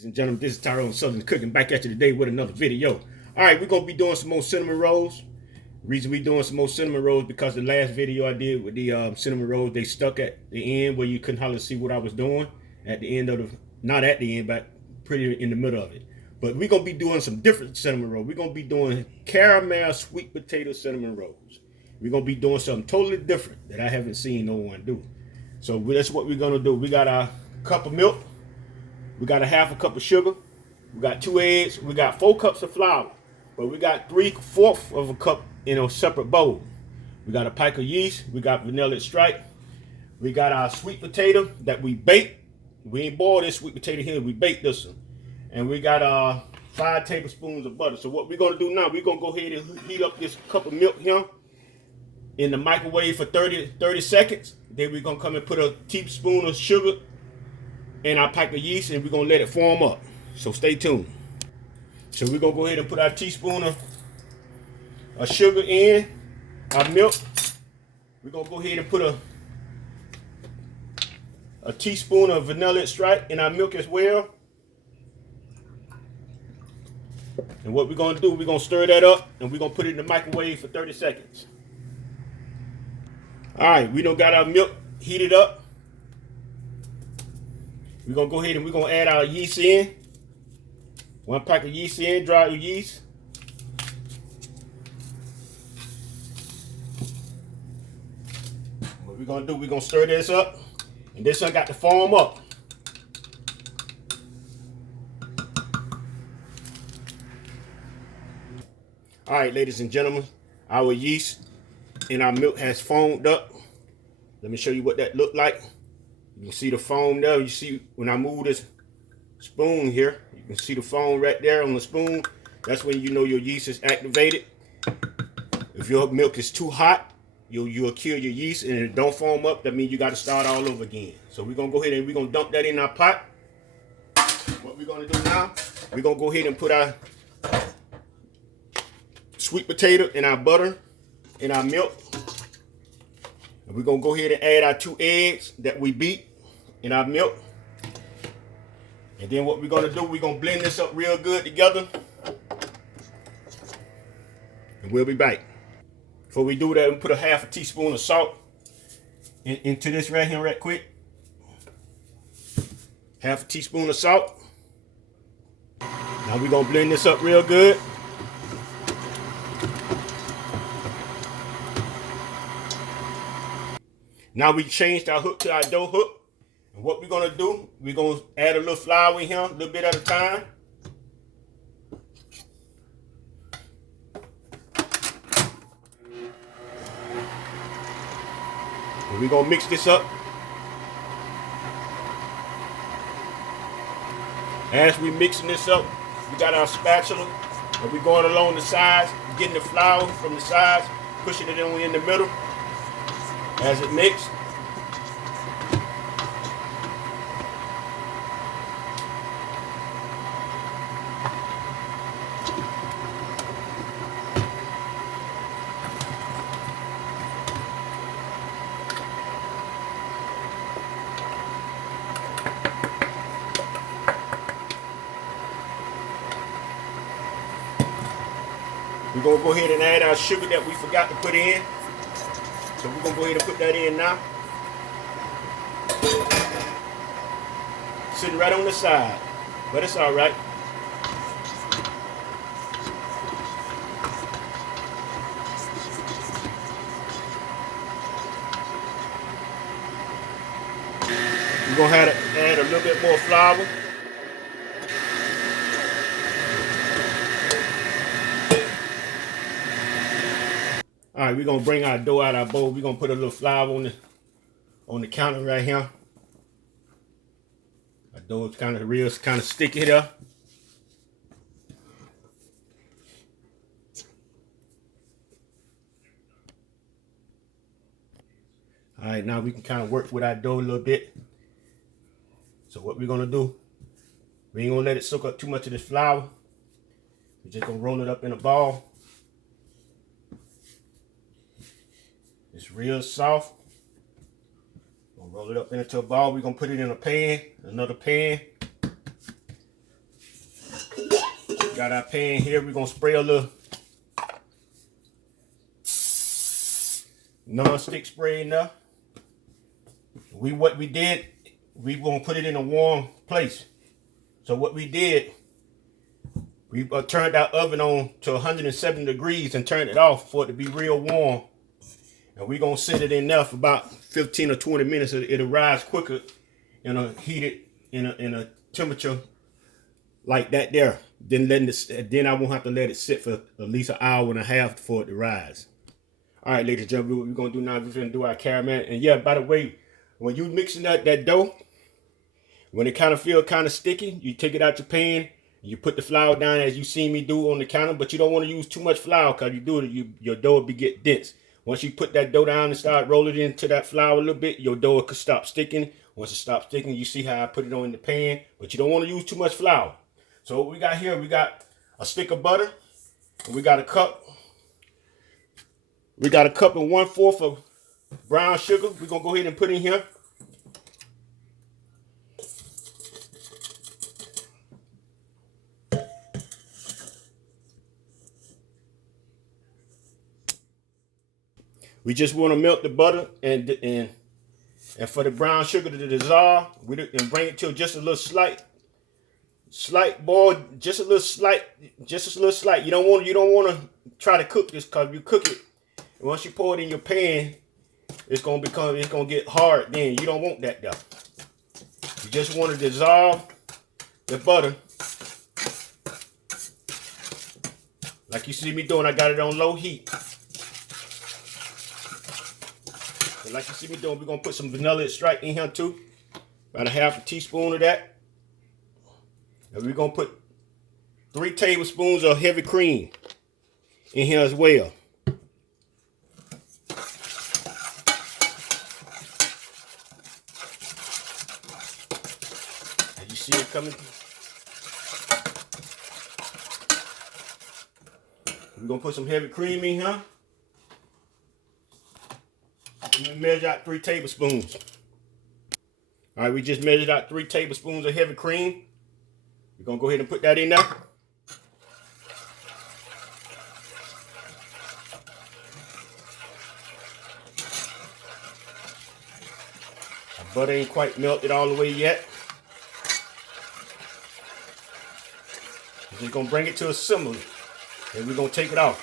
Ladies and gentlemen, this is Tyron'e Southern Cooking back at you today with another video. All right, we're going to be doing some more cinnamon rolls. The reason we're doing some more cinnamon rolls because the last video I did with the cinnamon rolls, they stuck at the end where you couldn't hardly see what I was doing. At the end of the, not at the end, but pretty in the middle of it. But we're going to be doing some different cinnamon rolls. We're going to be doing caramel sweet potato cinnamon rolls. We're going to be doing something totally different that I haven't seen no one do. So that's what we're going to do. We got our cup of milk. We got a half a cup of sugar. We got 2 eggs. We got 4 cups of flour. But we got 3/4 of a cup in a separate bowl. We got a pint of yeast. We got vanilla extract. We got our sweet potato that we baked. We ain't boiled this sweet potato here. We baked this one. And we got 5 tablespoons of butter. So what we're going to do now, we're going to go ahead and heat up this cup of milk here in the microwave for 30 seconds. Then we're going to come and put a teaspoon of sugar and our pack of yeast, and we're gonna let it form up. So stay tuned. So we're gonna go ahead and put our teaspoon of sugar in our milk. We're gonna go ahead and put a teaspoon of vanilla extract in our milk as well. And what we're gonna do, we're gonna stir that up and we're gonna put it in the microwave for 30 seconds. All right, we done got our milk heated up. We're going to go ahead and we're going to add our yeast in. 1 pack of yeast in, dry yeast. What we're going to do, we're going to stir this up. And this one got to form up. All right, ladies and gentlemen, our yeast and our milk has foamed up. Let me show you what that looked like. You can see the foam there. You see when I move this spoon here, you can see the foam right there on the spoon. That's when you know your yeast is activated. If your milk is too hot, you'll kill your yeast and it don't foam up. That means you got to start all over again. So we're going to go ahead and we're going to dump that in our pot. What we're going to do now, we're going to go ahead and put our sweet potato and our butter in our milk. And we're going to go ahead and add our 2 eggs that we beat in our milk. And then what we're going to do, we're going to blend this up real good together. And we'll be back. Before we do that, we put a half a teaspoon of salt into this right here right quick. Half a teaspoon of salt. Now we're going to blend this up real good. Now we changed our hook to our dough hook. And what we're going to do, we're going to add a little flour in here, a little bit at a time. And we're going to mix this up. As we're mixing this up, we got our spatula. And we're going along the sides, getting the flour from the sides, pushing it in the middle. As it mixes, we're going to go ahead and add our sugar that we forgot to put in. So we're going to go ahead and put that in now. Sitting right on the side, but it's all right. We're going to have to add a little bit more flour. All right, we're going to bring our dough out of our bowl. We're going to put a little flour on the counter right here. Our dough is kind of sticky there. All right, now we can kind of work with our dough a little bit. So what we're going to do, we ain't going to let it soak up too much of this flour. We're just going to roll it up in a ball. It's real soft. We'll roll it up into a ball. We're going to put it in a pan, another pan. got our pan here. We're gonna spray a little non-stick spray in there. What we did, we gonna put it in a warm place. So what we did, we turned our oven on to 107 degrees and turned it off for it to be real warm. And we're gonna set it in there for about 15 or 20 minutes. It'll rise quicker in a heated, in a temperature like that there. Then I won't have to let it sit for at least an hour and a half for it to rise. All right, ladies and gentlemen, what we're gonna do now, we're gonna do our caramel. And yeah, by the way, when you mixing that dough, when it kind of feel kind of sticky, you take it out your pan, you put the flour down as you seen me do on the counter, but you don't want to use too much flour because you do it, your dough will get dense. Once you put that dough down and start rolling it into that flour a little bit, your dough could stop sticking. Once it stops sticking, you see how I put it on in the pan, but you don't want to use too much flour. So what we got here, we got a stick of butter, and we got a cup. We got a cup and 1/4 of brown sugar. We're gonna go ahead and put in here. We just want to melt the butter and for the brown sugar to dissolve, and bring it to just a little slight boil, just a little slight. You don't want to try to cook this, because you cook it, and once you pour it in your pan, it's gonna get hard. Then you don't want that though. You just want to dissolve the butter, like you see me doing. I got it on low heat. Like you see me doing, we're going to put some vanilla extract in here too. About a 1/2 teaspoon of that. And we're going to put 3 tablespoons of heavy cream in here as well. As you see it coming. We're going to put some heavy cream in here. We measure out 3 tablespoons. All right, we just measured out 3 tablespoons of heavy cream. We're gonna go ahead and put that in there. Our butter ain't quite melted all the way yet. We're just gonna bring it to a simmer, and we're gonna take it off.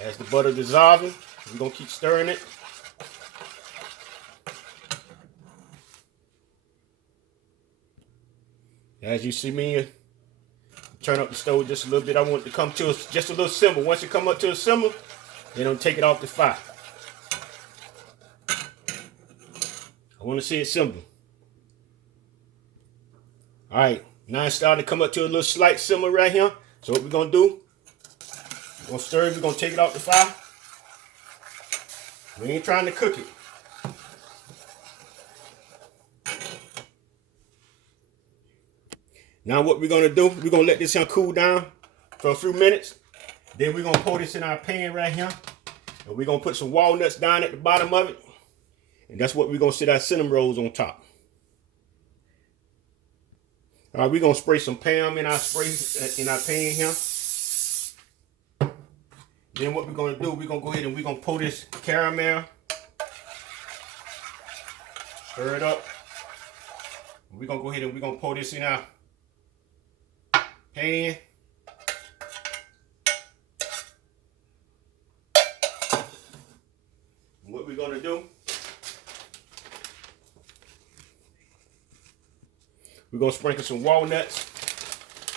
As the butter dissolving, we're gonna keep stirring it. As you see me turn up the stove just a little bit, I want it to come to just a little simmer. Once it come up to a simmer, then I'll take it off the fire. I want to see it simmer. All right, now it's starting to come up to a little slight simmer right here. So what we're gonna do? We're gonna stir it. We're gonna take it off the fire. We ain't trying to cook it. Now what we're gonna do, we're gonna let this here cool down for a few minutes. Then we're gonna pour this in our pan right here. And we're gonna put some walnuts down at the bottom of it. And that's what we're gonna set our cinnamon rolls on top. All right, we're gonna spray some Pam in our pan here. Then what we're gonna do, we're gonna go ahead and we're gonna pour this caramel. Stir it up. We're gonna go ahead and we're gonna pour this in our pan. And what we're gonna do, we're gonna sprinkle some walnuts.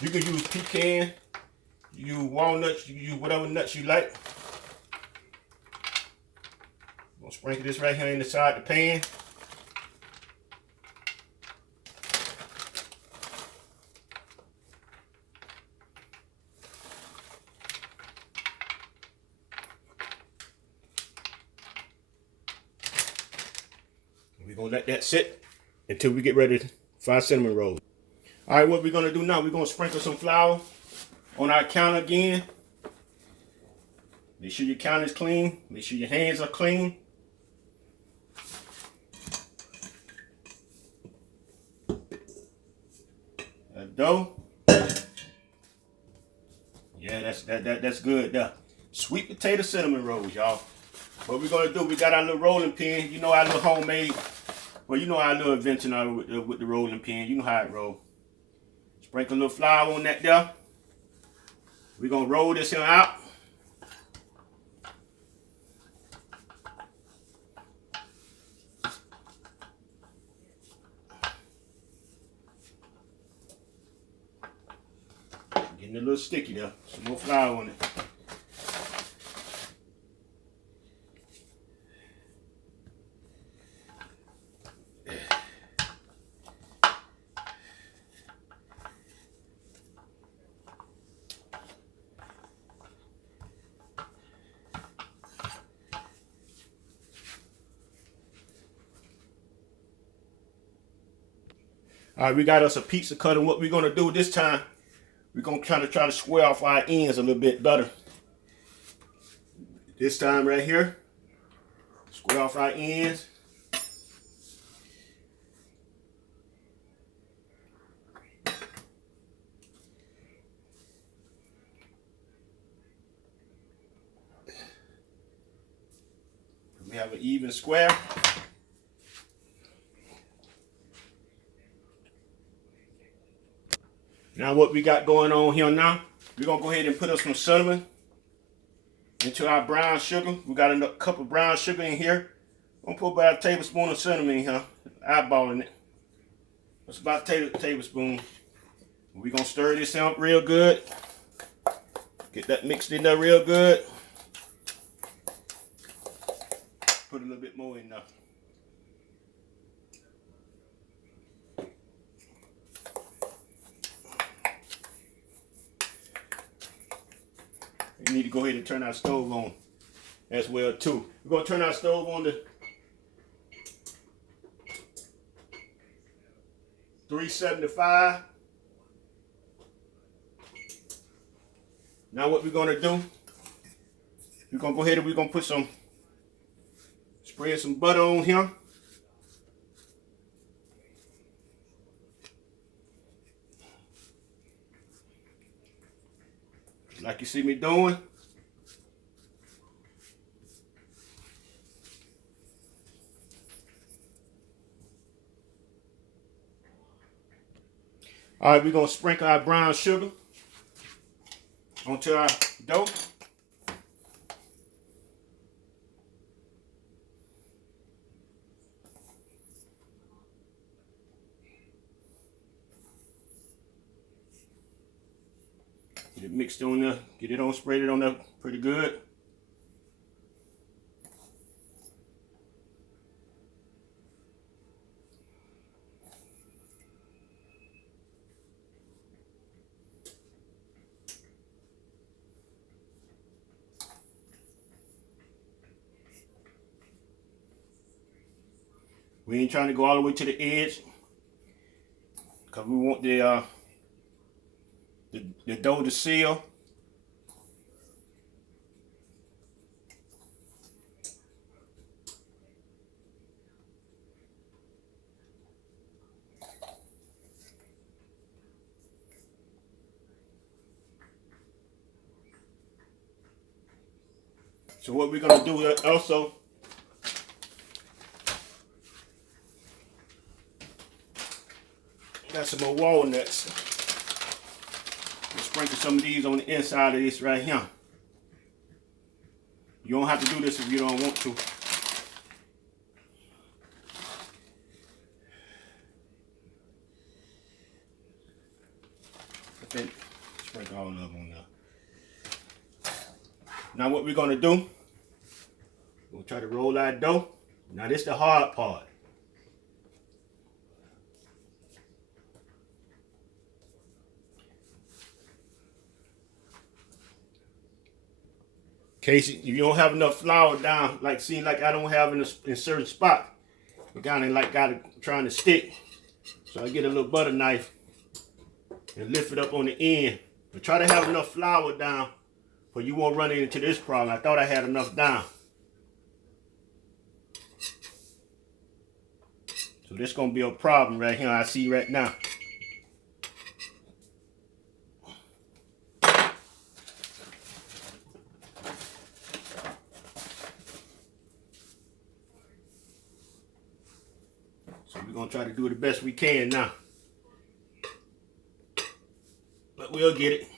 You can use pecan, you use walnuts, you can use whatever nuts you like. I'm gonna sprinkle this right here inside the pan. We're gonna let that sit until we get ready for our cinnamon rolls. All right, what we're gonna do now, we're gonna sprinkle some flour on our counter again. Make sure your counter is clean. Make sure your hands are clean. That dough. That's good there. Sweet potato cinnamon rolls, y'all. What we're gonna do, we got our little rolling pin. You know our little homemade, well, you know our little invention with the rolling pin. You know how it rolls. Sprinkle a little flour on that there. We're gonna roll this here out. Getting a little sticky there. Some more flour on it. All right, we got us a pizza cutter. What we're gonna do this time, we're gonna try to square off our ends a little bit better. This time right here, square off our ends. We have an even square. Now what we got going on here now, we're gonna go ahead and put us some cinnamon into our brown sugar. We got a cup of brown sugar in here. I'm gonna put about a tablespoon of cinnamon in here, eyeballing it. That's about a tablespoon. We're gonna stir this up real good. Get that mixed in there real good. Put a little bit more in there. We need to go ahead and turn our stove on as well too. We're gonna turn our stove on to 375. Now what we're gonna do, we're gonna go ahead and we're gonna put some, spread some butter on here. Like you see me doing. All right, we're gonna sprinkle our brown sugar onto our dough. Get it mixed on there, get it on, spread it on there pretty good. We ain't trying to go all the way to the edge because we want the dough to seal. So what we're gonna do also, got some more walnuts. We'll sprinkle some of these on the inside of this right here. You don't have to do this if you don't want to. Okay, sprinkle all of them on there. Now what we're gonna do, we'll try to roll our dough. Now this is the hard part. In case you don't have enough flour down, like seem like I don't have in certain spots, it kind of like got it trying to stick. So I get a little butter knife and lift it up on the end. But try to have enough flour down, or you won't run into this problem. I thought I had enough down. So this gonna be a problem right here. I see right now. gonna try to do the best we can now. But we'll get it.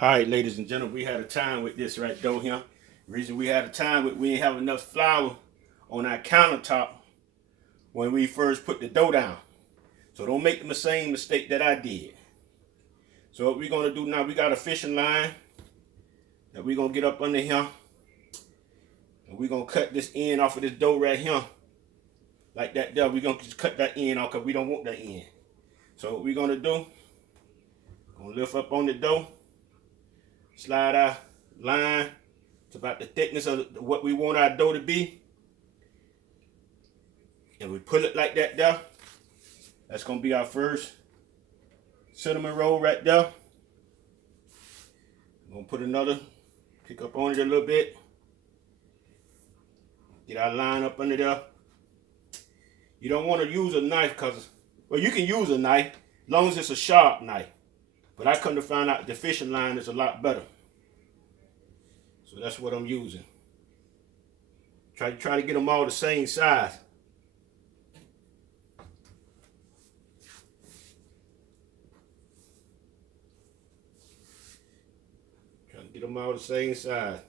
All right, ladies and gentlemen, we had a time with this right dough here. The reason we had a time with, we didn't have enough flour on our countertop when we first put the dough down. So don't make the same mistake that I did. So what we're gonna do now, we got a fishing line that we're gonna get up under here. And we're gonna cut this end off of this dough right here. Like that there, we're gonna just cut that end off because we don't want that end. So what we're gonna do, gonna lift up on the dough. Slide our line to about the thickness of what we want our dough to be. And we pull it like that there. That's going to be our first cinnamon roll right there. I'm going to put another, pick up on it a little bit. Get our line up under there. You don't want to use a knife because, well, you can use a knife as long as it's a sharp knife. But I come to find out the fishing line is a lot better. So that's what I'm using. Try to get them all the same size. Try to get them all the same size.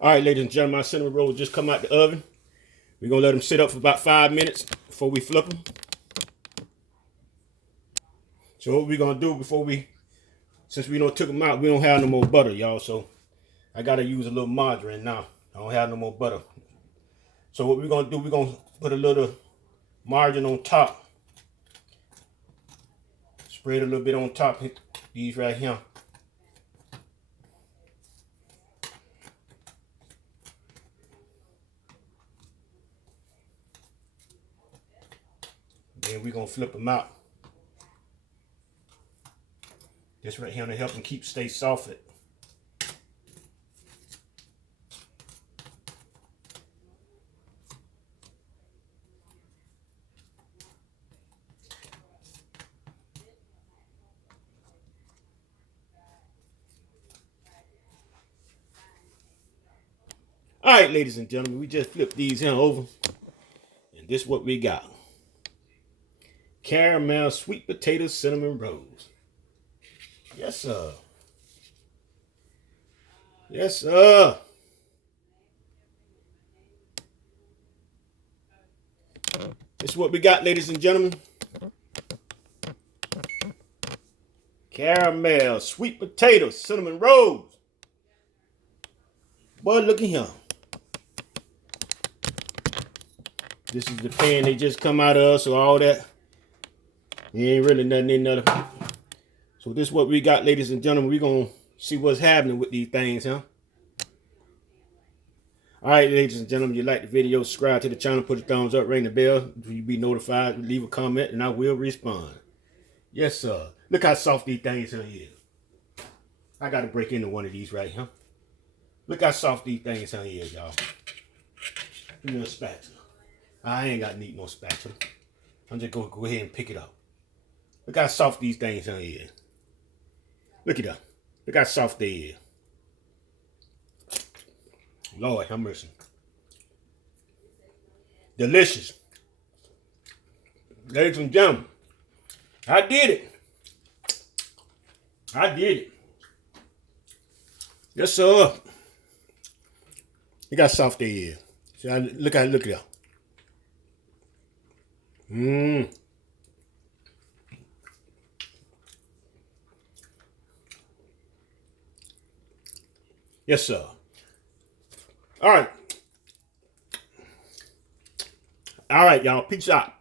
All right, ladies and gentlemen, my cinnamon rolls just come out the oven. We're going to let them sit up for about 5 minutes before we flip them. So what we're going to do before since we took them out, we don't have no more butter, y'all. So I got to use a little margarine now. I don't have no more butter. So what we're going to do, we're going to put a little margarine on top. Spread a little bit on top of these right here. Then we're going to flip them out. This right here to help them stay soft. All right, ladies and gentlemen, we just flipped these here over. And this is what we got. Caramel sweet potato cinnamon rolls. Yes, sir. Yes, sir. This is what we got, ladies and gentlemen. Caramel sweet potato cinnamon rolls. Boy, look at him. This is the pan they just come out of, so all that. There ain't really nothing in there. So this is what we got, ladies and gentlemen. We're going to see what's happening with these things, huh? All right, ladies and gentlemen, if you like the video, subscribe to the channel, put a thumbs up, ring the bell. You'll be notified. Leave a comment, and I will respond. Yes, sir. Look how soft these things are here. I got to break into one of these right here. Look how soft these things are here, y'all. Give me a spatula. I ain't got to need no spatula. I'm just going to go ahead and pick it up. Look how soft these things are here. Look at that. Look how soft they are. Lord have mercy. Delicious. Ladies and gentlemen, I did it. I did it. Yes, sir. Look how soft they are. See, look at that. Yes, sir. All right. All right, y'all. Peace out.